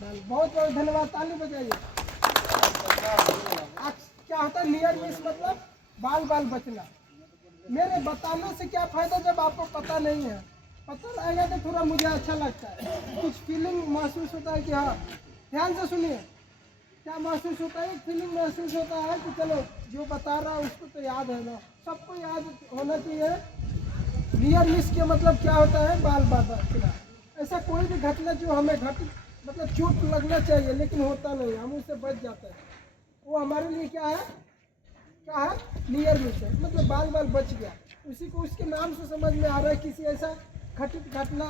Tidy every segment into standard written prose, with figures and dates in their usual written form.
बहुत बहुत धन्यवाद, ताली बजाइए। क्या होता है नियर मिस मतलब बाल बाल बचना। मेरे बताने से क्या फायदा जब आपको पता नहीं है। पता रहेगा तो थोड़ा मुझे अच्छा लगता है, कुछ फीलिंग महसूस होता है कि हाँ, ध्यान से सुनिए, क्या महसूस होता है, फीलिंग महसूस होता है कि चलो जो बता रहा है उसको तो याद है ना, सबको याद होना चाहिए। नियर मिस के मतलब क्या होता है, बाल बाल बचना। ऐसा कोई भी घटना जो हमें मतलब चोट लगना चाहिए लेकिन होता नहीं, हम उससे बच जाते हैं, वो हमारे लिए क्या है, क्या है, नियर मिस है, मतलब बाल बाल बच गया। उसी को उसके नाम से समझ में आ रहा है किसी ऐसा घटित घटना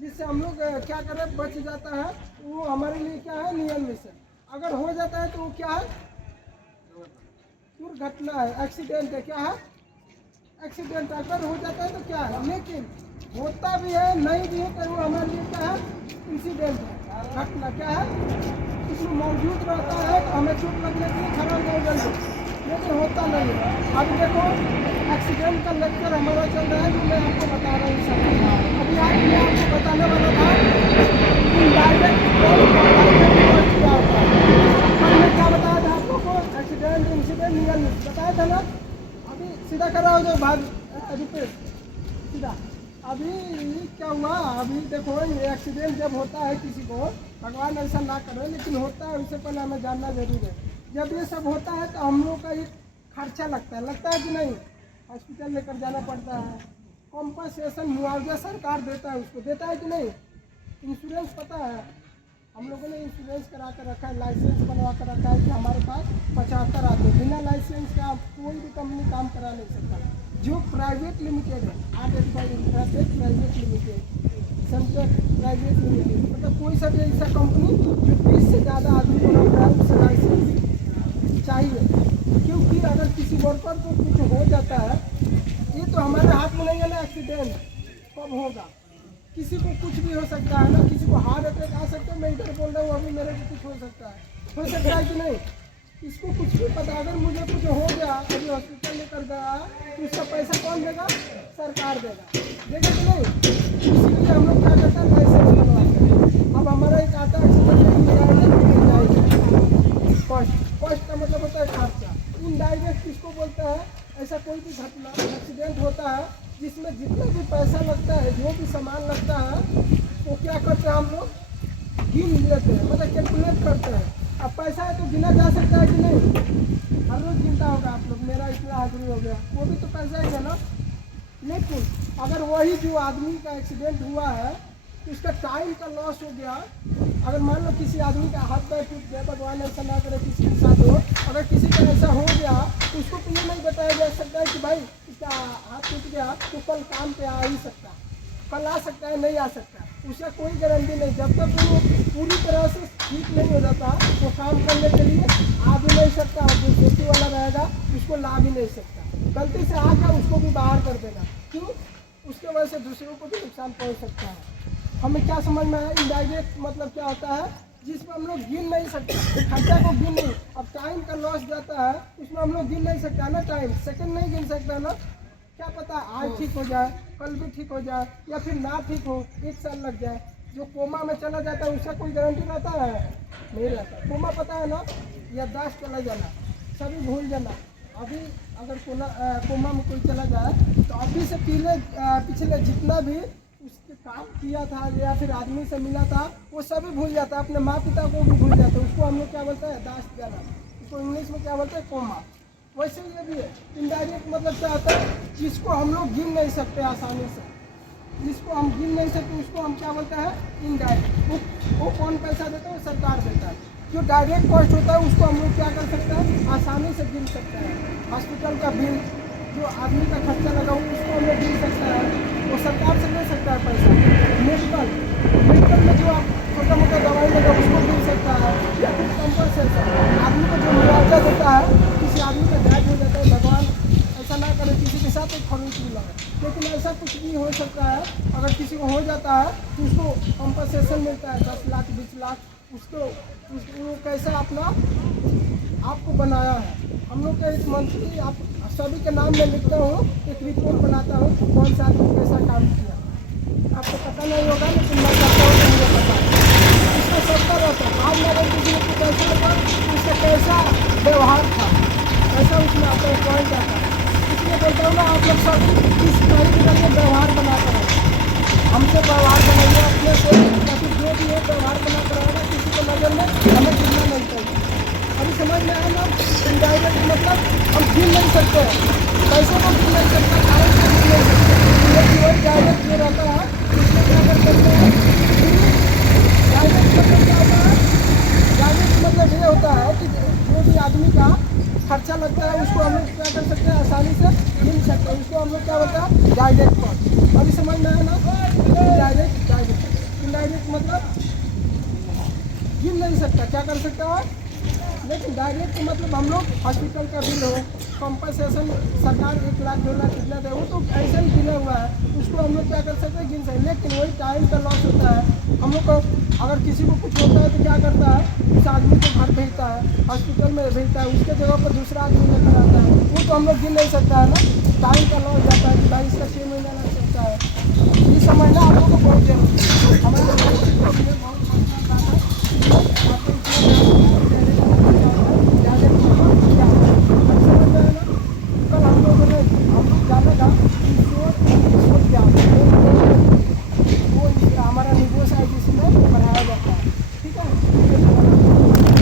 जिससे हम लोग क्या करें, बच जाता है, वो हमारे लिए क्या है, नियर मिस है। अगर हो जाता है तो वो क्या है, दुर्घटना है, एक्सीडेंट है। क्या है, एक्सीडेंट। अगर हो जाता है तो क्या है, लेकिन होता भी है नहीं भी है तो वो हमारे लिए क्या है, इंसिडेंट है, घटना। क्या है, इसमें मौजूद रहता है तो हमें चोट लगने के लिए खराब नहीं जल्दी, लेकिन होता नहीं है। अब देखो एक्सीडेंट का लेक्चर हमारा चल रहा है जो मैं आपको बता रहा हूँ सब। अभी आज मैं आपको बताने वाला था इनडायरेक्ट कॉस्ट क्या होता है। मैंने क्या बताया था आप लोगों को, एक्सीडेंट, इंसिडेंट, नियर मिस बताया था ना। अभी सीधा करा हो जो भाग रिपीट सीधा। अभी क्या हुआ, अभी देखो ये एक्सीडेंट जब होता है किसी को, भगवान ऐसा ना करे लेकिन होता है, उससे पहले हमें जानना जरूर है। जब ये सब होता है तो हम लोग का एक खर्चा लगता है कि नहीं, हॉस्पिटल लेकर जाना पड़ता है, कॉम्पनसेशन मुआवजा सरकार देता है, उसको देता है कि नहीं। इंश्योरेंस पता है, हम लोगों ने इंश्योरेंस करा कर रखा है, लाइसेंस बनवा कर रखा है कि हमारे पास 75 आदमी, बिना लाइसेंस का कोई भी कंपनी काम करा नहीं सकता। जो प्राइवेट लिमिटेड है, private limited, centre private limited, मतलब कोई सा भी ऐसा कंपनी जो 20 से ज़्यादा आदमी को रख रहा है उसे लाइसेंस चाहिए। क्योंकि अगर किसी वर्कर को कुछ हो जाता है, ये तो हमारे हाथ में नहीं है ना, एक्सीडेंट कब होगा, किसी को कुछ भी हो सकता है ना, किसी को हार्ट अटैक आ सकता है, मैं इधर बोल रहा हूँ अभी मेरे को कुछ हो सकता है कि नहीं, इसको कुछ भी पता। अगर मुझे कुछ हो गया, अभी हॉस्पिटल लेकर गया तो उसका पैसा कौन देगा, सरकार देगा कि नहीं। इसीलिए हम लोग क्या करते हैं, लाइसेंस बनवाते हैं। अब हमारा एक आता है कॉस्ट का मतलब होता है खर्चा। इनडायरेक्ट किसको बोलते हैं, ऐसा कोई भी घटना एक्सीडेंट होता है जिसमें जितना भी पैसा लगता है, जो भी सामान लगता है, वो क्या करते हैं, हम लोग गिन लेते हैं, मतलब कैलकुलेट करते हैं। अब पैसा है तो गिना जा सकता है कि नहीं, हर रोज गिनता होगा आप लोग, मेरा इतना हाजिरी हो गया, वो भी तो पैसा ही है ना। लेकिन अगर वही जो आदमी का एक्सीडेंट हुआ है तो उसका टाइम का लॉस हो गया, अगर मान लो किसी आदमी का हाथ पैर टूट गया, भगवान ऐसा ना करे किसी के साथ हो, अगर किसी का ऐसा हो गया तो उसको तो ये नहीं बताया जा सकता है कि भाई इसका हाथ टूट गया तो कल काम पे आ ही सकता, कल आ सकता है, नहीं आ सकता, उसका कोई गारंटी नहीं। जब तक वो पूरी तरह से ठीक नहीं हो जाता वो काम करने के लिए आ भी नहीं सकता, और जो सेफ्टी वाला रहेगा उसको ला भी नहीं सकता, गलती से आकर उसको भी बाहर कर देगा। क्यों, उसके वजह से दूसरों को भी नुकसान पहुंच सकता है। हमें क्या समझ में आया, इनडायरेक्ट मतलब क्या होता है, जिसमें हम लोग गिन नहीं सकते, खर्चा को गिन नहीं। अब टाइम का लॉस जाता है उसमें हम लोग गिन नहीं सकता ना, टाइम सेकंड नहीं गिन सकता ना। क्या पता आज ठीक हो जाए, कल भी ठीक हो जाए, या फिर ना ठीक हो, 1 साल लग जाए। जो कोमा में चला जाता है उसका कोई गारंटी रहता है, नहीं रहता। कोमा पता है ना, याददाश्त चला जाना, सभी भूल जाना। अभी अगर कोमा में कोई चला जाए तो अभी से पिछले जितना भी उसके काम किया था या फिर आदमी से मिला था वो सभी भूल जाता है, अपने माँ पिता को भी भूल जाता है। उसको हम लोग क्या बोलते हैं, याददाश्त जाना, उसको इंग्लिश में क्या बोलते हैं, कोमा। वैसे ये भी है, इनडायरेक्ट मतलब क्या होता है, जिसको हम लोग गिन नहीं सकते आसानी से, जिसको हम गिन नहीं सकते उसको हम क्या बोलते हैं, इनडायरेक्ट। वो कौन पैसा देता है, सरकार देता है। जो डायरेक्ट कॉस्ट होता है उसको हम लोग क्या कर सकते हैं, आसानी से गिन सकते हैं। हॉस्पिटल का बिल, जो आदमी का खर्चा लगा हो उसको हम लोग गिन सकता है, वो सरकार से ले सकता है पैसा। मेडिकल में जो आप छोटा मोटा दवाई लगा उसको गिन सकता है, या फिर कंपनसेशन, आदमी को जो मुआवजा देता है, किसी आदमी का डेथ हो जाता है, भगवान ऐसा ना करे किसी के साथ एक खरोच भी लगे, लेकिन ऐसा कुछ भी हो सकता है। अगर किसी को हो जाता है तो उसको कंपनसेशन मिलता है 10 लाख 20 लाख। उसको कैसा अपना आपको बनाया है, हम लोग का एक मंथली आप सभी के नाम में लिखता हूँ, एक रिपोर्ट बनाता हूँ कौन सा आदमी कैसा काम किया। आपको पता नहीं होगा लेकिन मैं कहता हूँ कि मुझे पता है, इसमें सबका रहता है। व्यवहार था, ऐसा उसमें आता है, पॉइंट आता है। इसलिए बोलता हूँ ना, आप लोग सब इस तरीके से व्यवहार बना कर रखें, हमसे व्यवहार बनाइए अपने से, ताकि जो भी है व्यवहार बना कर रहेगा, किसी को नज़र में हमें गिनना नहीं चाहिए। अभी समझ में आया ना? इनडायरेक्ट मतलब हम गिन नहीं सकते हैं, पैसों को गिन नहीं सकते, कारण को गिन नहीं सकते, लेकिन वही डायरेक्ट जो रहता है उसमें क्या कर सकते हैं। डायरेक्ट मतलब क्या होता है? डायरेक्ट मतलब ये होता है कि जो भी आदमी का खर्चा लगता है उसको हम लोग क्या कर सकते हैं, आसानी से गिन सकते हैं, उसको हम लोग क्या बोलते हैं, डायरेक्ट कॉस्ट। अभी समझ में आया ना? Indirect, direct. इनडायरेक्ट मतलब गिन नहीं सकता, क्या कर सकता है, लेकिन डायरेक्ट मतलब हम लोग हॉस्पिटल का बिल हो, कंपनसेशन सरकार 1 लाख 2 लाख कितना दे, वो तो ऐसे ही गिना हुआ है, उसको हम लोग क्या कर सकते हैं, गिन सकते हैं। लेकिन वही टाइम का लॉस होता है। हम लोग को अगर किसी को कुछ होता है तो क्या करता है, उस आदमी को घर भेजता है, हॉस्पिटल में भेजता है, उसके जगह पर दूसरा आदमी लेकर आता है, वो तो हम लोग गिन नहीं सकता है ना, टाइम का लॉस जाता है कि भाई इसका 6 महीना लग सकता है। ये समझना आप लोग को बहुत जरूरी है, हमारे बहुत